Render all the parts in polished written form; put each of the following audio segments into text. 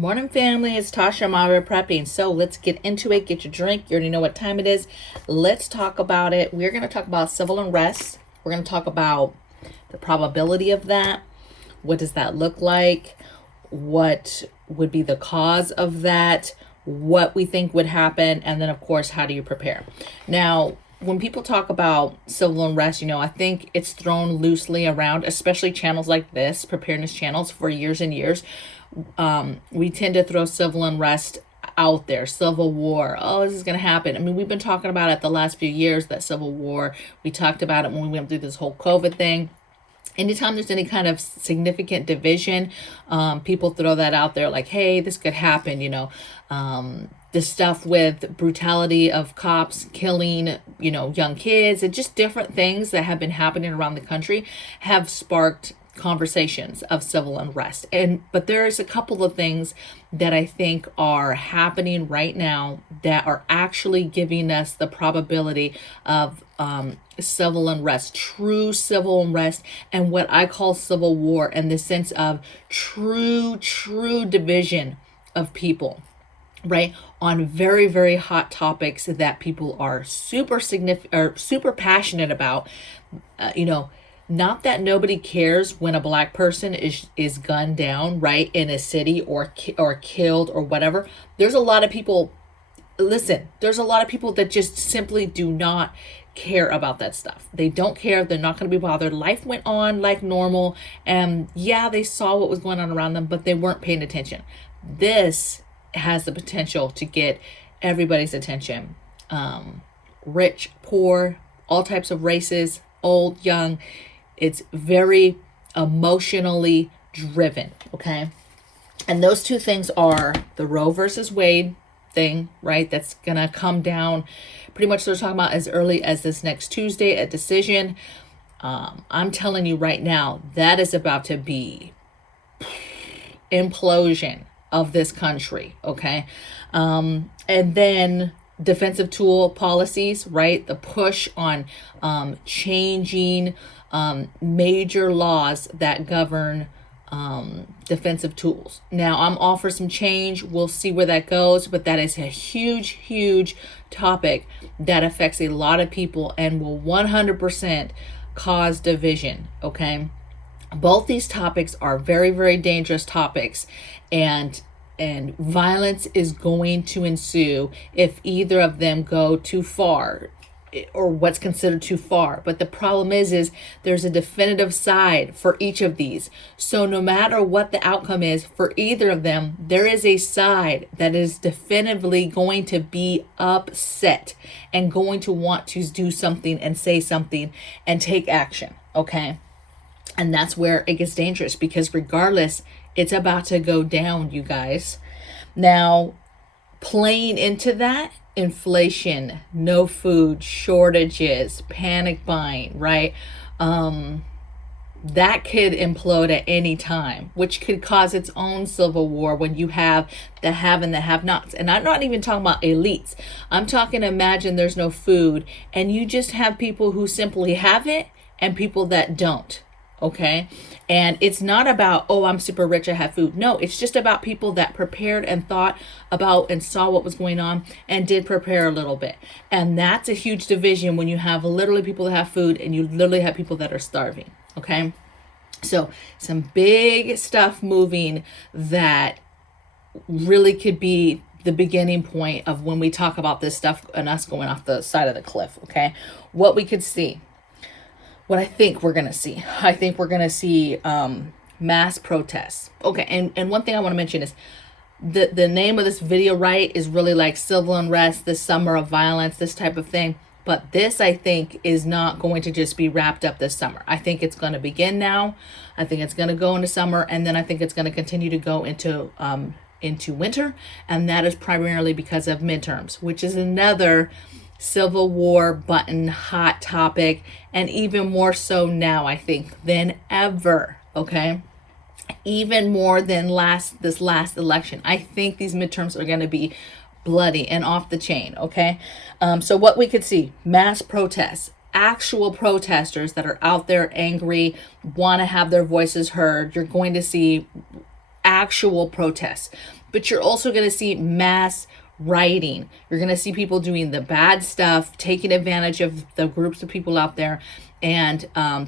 Morning, family. It's Tasha MAMABEAR prepping. So let's get into it. Get your drink. You already know what time it is. Let's talk about it. We're going to talk about civil unrest. We're going to talk about the probability of that. What does that look like? What would be the cause of that? What we think would happen? And then, of course, how do you prepare? Now, when people talk about civil unrest, I think it's thrown loosely around, especially channels like this, preparedness channels, for years and years. We tend to throw civil unrest out there, civil war. Oh, this is going to happen. I mean, we've been talking about it the last few years, that civil war. We talked about it when we went through this whole COVID thing. Anytime there's any kind of significant division, people throw that out there like, hey, this could happen, the stuff with brutality of cops killing, young kids, and just different things that have been happening around the country have sparked conversations of civil unrest. But there's a couple of things that I think are happening right now that are actually giving us the probability of civil unrest, true civil unrest, and what I call civil war, in the sense of true division of people, right, on very, very hot topics that people are super significant or super passionate about. Not that nobody cares when a black person is gunned down, right, in a city or killed or whatever. There's a lot of people, there's a lot of people that just simply do not care about that stuff. They don't care. They're not going to be bothered. Life went on like normal. And yeah, they saw what was going on around them, but they weren't paying attention. This has the potential to get everybody's attention. Rich, poor, all types of races, old, young. It's very emotionally driven, okay? And those two things are the Roe versus Wade thing, right? That's going to come down pretty much, they're talking about as early as this next Tuesday, a decision. I'm telling you right now, that is about to be implosion of this country, okay? And then defensive tool policies, right? The push on changing major laws that govern defensive tools. Now, I'm all for some change. We'll see where that goes, but that is a huge topic that affects a lot of people and will 100% cause division, okay? Both these topics are very, very dangerous topics, and violence is going to ensue if either of them go too far, or what's considered too far. But the problem is there's a definitive side for each of these. So no matter what the outcome is for either of them, there is a side that is definitively going to be upset and going to want to do something and say something and take action, okay? And that's where it gets dangerous, because regardless, it's about to go down, you guys. Now, playing into that, inflation, no food, shortages, panic buying, right? That could implode at any time, which could cause its own civil war when you have the have and the have-nots. And I'm not even talking about elites. I'm talking, imagine there's no food and you just have people who simply have it and people that don't. Okay. And it's not about, oh, I'm super rich, I have food. No, it's just about people that prepared and thought about and saw what was going on and did prepare a little bit. And that's a huge division when you have literally people that have food and you literally have people that are starving. Okay. So some big stuff moving that really could be the beginning point of when we talk about this stuff and us going off the side of the cliff. Okay. What we could see. What I think we're going to see. I think we're going to see mass protests. Okay, and one thing I want to mention is the name of this video, right, is really like civil unrest, this summer of violence, this type of thing. But this, I think, is not going to just be wrapped up this summer. I think it's going to begin now. I think it's going to go into summer, and then I think it's going to continue to go into winter. And that is primarily because of midterms, which is another Civil War button hot topic, and even more so now, I think, than ever. Okay, even more than this last election. I think these midterms are going to be bloody and off the chain. Okay, so what we could see: mass protests, actual protesters that are out there angry, want to have their voices heard. You're going to see actual protests. but you're also going to see mass rioting. You're going to see people doing the bad stuff, taking advantage of the groups of people out there, and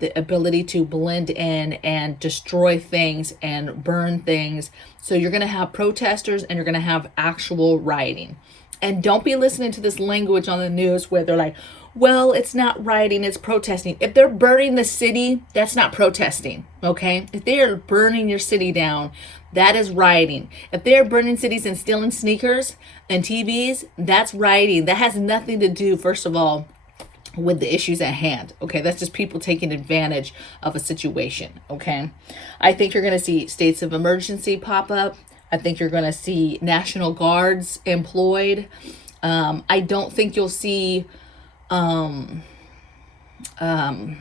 the ability to blend in and destroy things and burn things. So you're going to have protesters and you're going to have actual rioting. And don't be listening to this language on the news where they're like, well, it's not rioting, it's protesting. If they're burning the city, that's not protesting, okay? If they are burning your city down, that is rioting. If they're burning cities and stealing sneakers and TVs, that's rioting. That has nothing to do, first of all, with the issues at hand, okay? That's just people taking advantage of a situation, okay? I think you're going to see states of emergency pop up. I think you're going to see National Guards employed. I don't think you'll see I'm at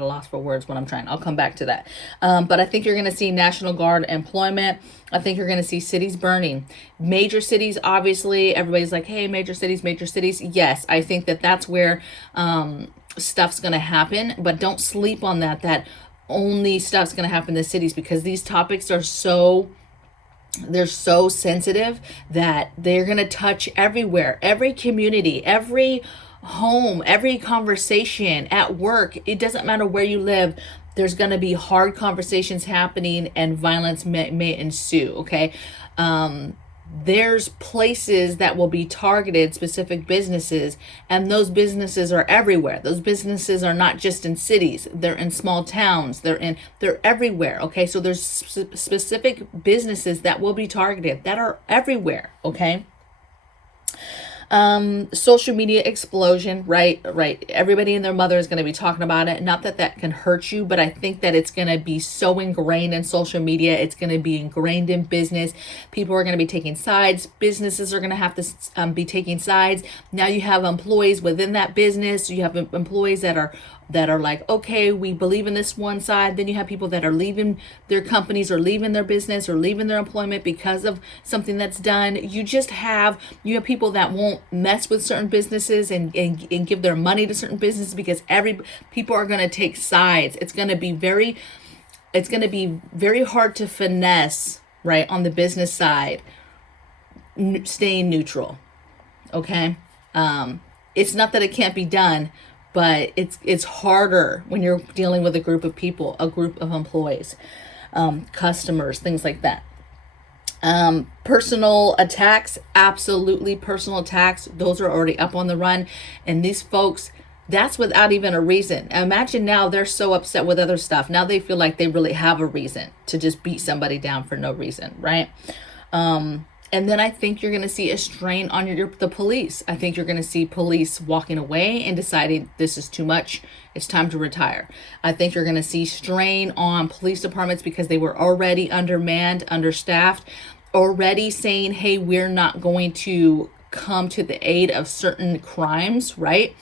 a loss for words when I'm trying. I'll come back to that. But I think you're going to see National Guard employment. I think you're going to see cities burning. Major cities, obviously, everybody's like, hey, major cities, major cities. Yes, I think that that's where stuff's going to happen. But don't sleep on that only stuff's going to happen in the cities, because these topics are they're so sensitive that they're going to touch everywhere, every community, every home, every conversation at work. It doesn't matter where you live. There's going to be hard conversations happening and violence may ensue. Okay. There's places that will be targeted, specific businesses, and those businesses are everywhere. Those businesses are not just in cities. They're in small towns. They're everywhere. Okay. So there's specific businesses that will be targeted that are everywhere. Okay. Social media explosion, right? Everybody and their mother is going to be talking about it. Not that that can hurt you, but I think that it's going to be so ingrained in social media. It's going to be ingrained in business. People are going to be taking sides. Businesses are going to have to be taking sides. Now you have employees within that business. You have employees that are like, okay, we believe in this one side. Then you have people that are leaving their companies or leaving their business or leaving their employment because of something that's done. You have people that won't mess with certain businesses and give their money to certain businesses because people are going to take sides. It's going to be very hard to finesse, right, on the business side, staying neutral. Okay. It's not that it can't be done, but it's harder when you're dealing with a group of people, a group of employees, customers, things like that. Personal attacks, absolutely personal attacks. Those are already up on the run. And these folks, that's without even a reason. Imagine now they're so upset with other stuff. Now they feel like they really have a reason to just beat somebody down for no reason, right? And then I think you're going to see a strain on the police. I think you're going to see police walking away and deciding this is too much. It's time to retire. I think you're going to see strain on police departments because they were already undermanned, understaffed, already saying, hey, we're not going to come to the aid of certain crimes, right?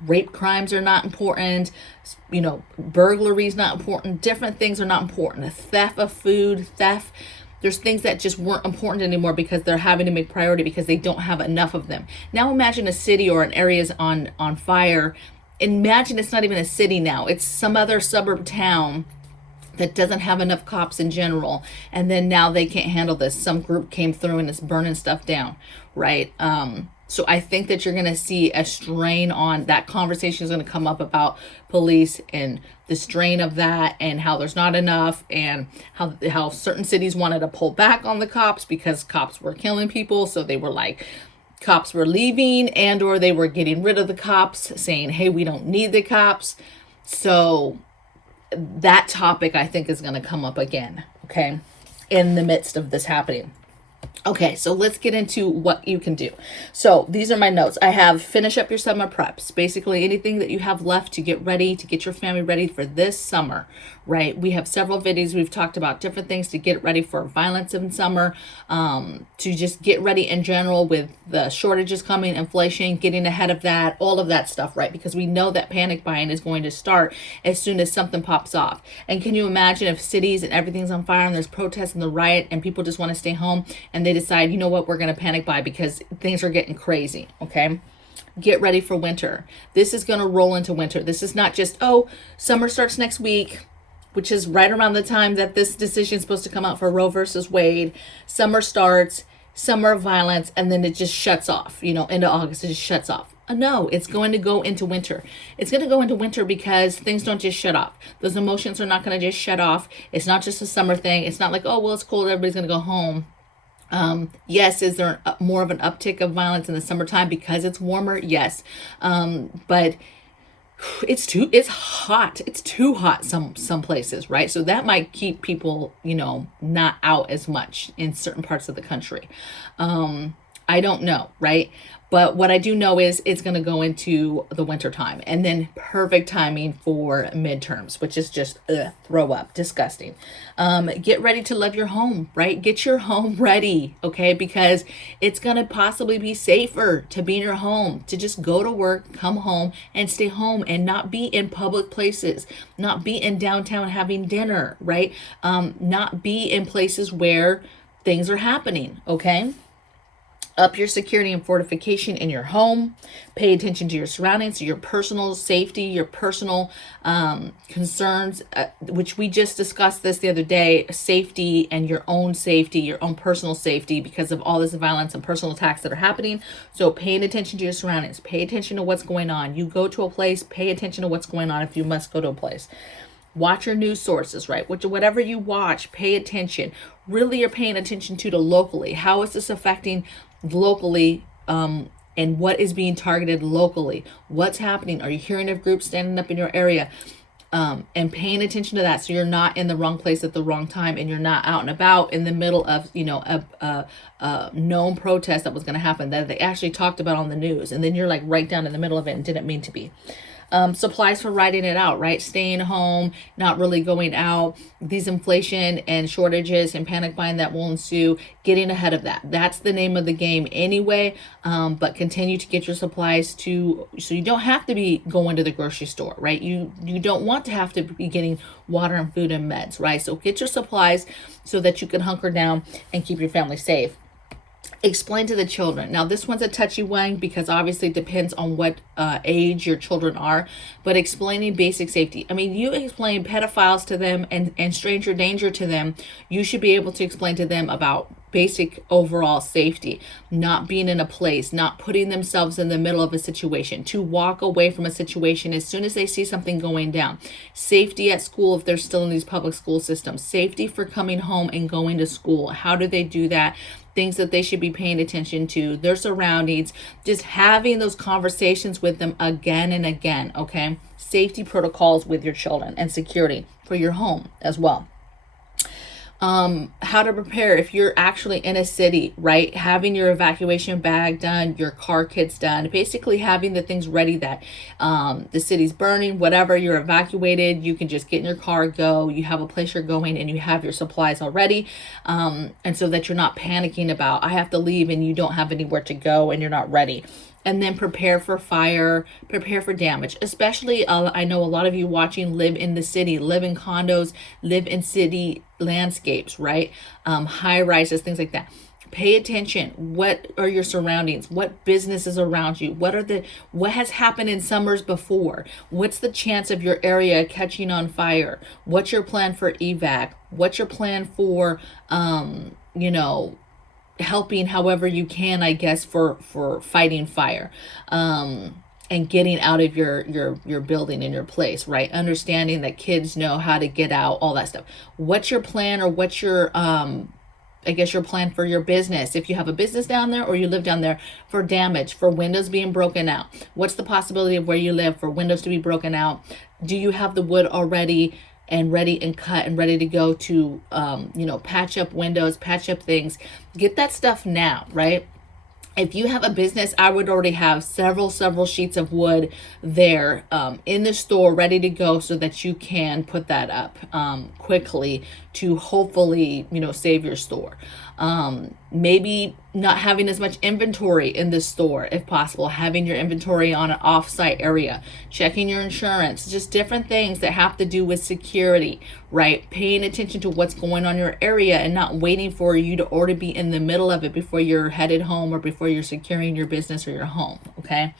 Rape crimes are not important. Burglary is not important. Different things are not important. The theft of food, there's things that just weren't important anymore because they're having to make priority because they don't have enough of them. Now imagine a city or an area is on fire. Imagine it's not even a city now. It's some other suburb town that doesn't have enough cops in general. And then now they can't handle this. Some group came through and is burning stuff down, right? So I think that you're going to see a strain on that. Conversation is going to come up about police and the strain of that and how there's not enough and how certain cities wanted to pull back on the cops because cops were killing people. So they were like, cops were leaving and or they were getting rid of the cops, saying, hey, we don't need the cops. So that topic I think is going to come up again, okay, in the midst of this happening. Okay, so let's get into what you can do. So these are my notes. I have finish up your summer preps. Basically anything that you have left to get ready, to get your family ready for this summer, right? We have several videos. We've talked about different things to get ready for violence in summer, to just get ready in general with the shortages coming, inflation, getting ahead of that, all of that stuff, right? Because we know that panic buying is going to start as soon as something pops off. And can you imagine if cities and everything's on fire and there's protests and the riot and people just want to stay home and they decide, you know what, we're going to panic buy because things are getting crazy, okay? Get ready for winter. This is going to roll into winter. This is not just, oh, summer starts next week. which is right around the time that this decision is supposed to come out for Roe versus Wade. Summer starts, summer of violence, and then it just shuts off, into August, it just shuts off. No, it's going to go into winter. It's going to go into winter because things don't just shut off. Those emotions are not going to just shut off. It's not just a summer thing. It's not like, oh, well, it's cold, everybody's going to go home. Yes, is there more of an uptick of violence in the summertime because it's warmer? Yes. But it's hot. It's too hot some places, right? So that might keep people, not out as much in certain parts of the country. I don't know, right? But what I do know is it's going to go into the winter time, and then perfect timing for midterms, which is just throw up, disgusting. Get ready to love your home, right? Get your home ready, okay? Because it's going to possibly be safer to be in your home, to just go to work, come home, and stay home and not be in public places, not be in downtown having dinner, right? Not be in places where things are happening, okay? Up your security and fortification in your home. Pay attention to your surroundings, your personal safety, your personal concerns, which we just discussed this the other day, safety and your own personal safety because of all this violence and personal attacks that are happening. So paying attention to your surroundings, pay attention to what's going on. You go to a place, pay attention to what's going on if you must go to a place. Watch your news sources, right? Whatever you watch, pay attention. Really, you're paying attention to locally. How is this affecting locally, and what is being targeted locally? What's happening? Are you hearing of groups standing up in your area? And paying attention to that, so you're not in the wrong place at the wrong time, and you're not out and about in the middle of a known protest that was going to happen that they actually talked about on the news, and then you're like right down in the middle of it and didn't mean to be. Supplies for riding it out, right? Staying home, not really going out. These inflation and shortages and panic buying that will ensue, getting ahead of that. That's the name of the game anyway. But continue to get your supplies so you don't have to be going to the grocery store, right? You don't want to have to be getting water and food and meds, right? So get your supplies so that you can hunker down and keep your family safe. Explain to the children. Now, this one's a touchy one because obviously it depends on what age your children are, but explaining basic safety. I mean, you explain pedophiles to them and stranger danger to them. You should be able to explain to them about basic overall safety, not being in a place, not putting themselves in the middle of a situation, to walk away from a situation as soon as they see something going down. Safety at school if they're still in these public school systems. Safety for coming home and going to school. How do they do that? Things that they should be paying attention to, their surroundings, just having those conversations with them again and again, okay? Safety protocols with your children and security for your home as well. How to prepare if you're actually in a city, right? Having your evacuation bag done, your car kits done, basically having the things ready that the city's burning, whatever, you're evacuated, you can just get in your car, go, you have a place you're going, and you have your supplies already. And so that you're not panicking about, I have to leave, and you don't have anywhere to go and you're not ready. And then prepare for fire, prepare for damage. Especially, I know a lot of you watching live in the city, live in condos, live in city landscapes, right? High rises, things like that. Pay attention. What are your surroundings? What business is around you? What has happened in summers before? What's the chance of your area catching on fire? What's your plan for evac? What's your plan for, helping however you can, I guess, for fighting fire, and getting out of your building and your place, right? Understanding that kids know how to get out, all that stuff. What's your plan, or what's your, your plan for your business? If you have a business down there or you live down there, for damage, for windows being broken out. What's the possibility of where you live for windows to be broken out? Do you have the wood already and ready and cut and ready to go to, patch up windows, patch up things? Get that stuff now, right? If you have a business, I would already have several sheets of wood there in the store ready to go so that you can put that up quickly to hopefully, save your store. Maybe not having as much inventory in the store if possible, having your inventory on an off-site area, checking your insurance, just different things that have to do with security, right? Paying attention to what's going on in your area and not waiting for you to be in the middle of it before you're headed home or before you're securing your business or your home, okay?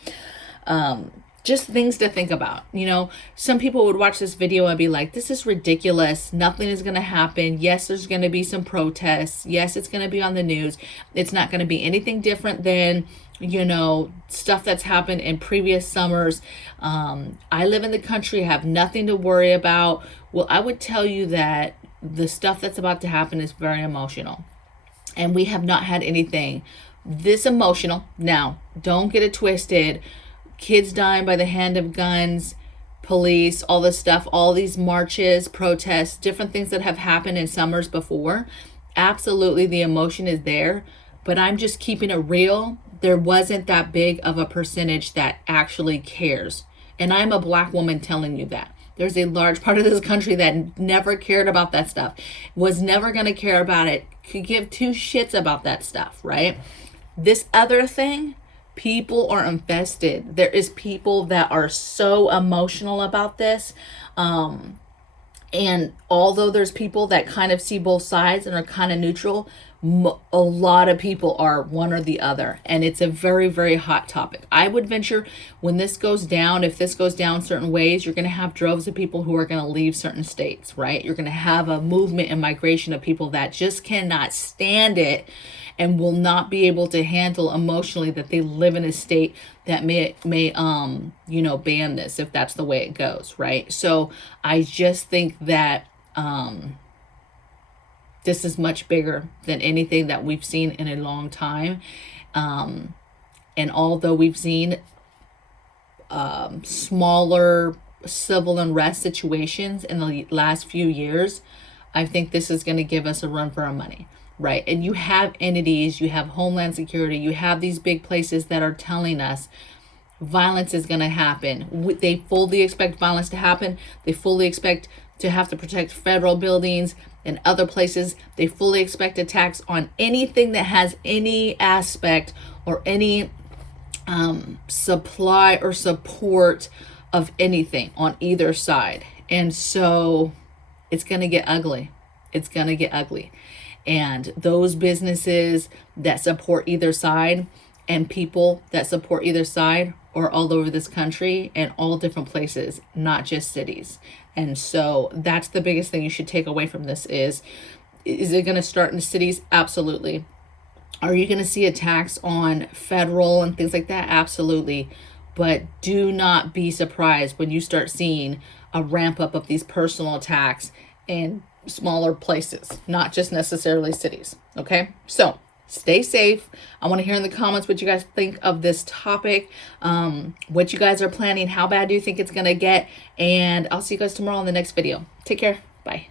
just things to think about. You know, some people would watch this video and be like, this is ridiculous. Nothing is going to happen. Yes, there's going to be some protests. Yes, it's going to be on the news. It's not going to be anything different than, you know, stuff that's happened in previous summers. I live in the country, have nothing to worry about. Well, I would tell you that the stuff that's about to happen is very emotional. And we have not had anything this emotional. Now, don't get it twisted. Kids dying by the hand of guns, police, all this stuff, all these marches, protests, different things that have happened in summers before. Absolutely, the emotion is there, but I'm just keeping it real. There wasn't that big of a percentage that actually cares. And I'm a Black woman telling you that. There's a large part of this country that never cared about that stuff, was never going to care about it, could give two shits about that stuff, right? This other thing, people are invested. There is people that are so emotional about this. And although there's people that kind of see both sides and are kind of neutral, a lot of people are one or the other. And it's a very, very hot topic. I would venture when this goes down, if this goes down certain ways, you're going to have droves of people who are going to leave certain states, right? You're going to have a movement and migration of people that just cannot stand it and will not be able to handle emotionally that they live in a state that may you know, ban this if that's the way it goes, right? So I just think that this is much bigger than anything that we've seen in a long time. And although we've seen smaller civil unrest situations in the last few years, I think this is going to give us a run for our money. Right. And you have entities, you have Homeland Security, you have these big places that are telling us violence is going to happen. They fully expect violence to happen. They fully expect to have to protect federal buildings and other places. They fully expect attacks on anything that has any aspect or any supply or support of anything on either side. And so it's going to get ugly. It's going to get ugly. And those businesses that support either side and people that support either side are all over this country and all different places, not just cities. And so that's the biggest thing you should take away from this is it going to start in the cities? Absolutely. Are you going to see attacks on federal and things like that? Absolutely. But do not be surprised when you start seeing a ramp up of these personal attacks and smaller places, not just necessarily cities. Okay, so stay safe. I want to hear in the comments what you guys think of this topic, what you guys are planning, how bad do you think it's gonna get, and I'll see you guys tomorrow in the next video. Take care. Bye.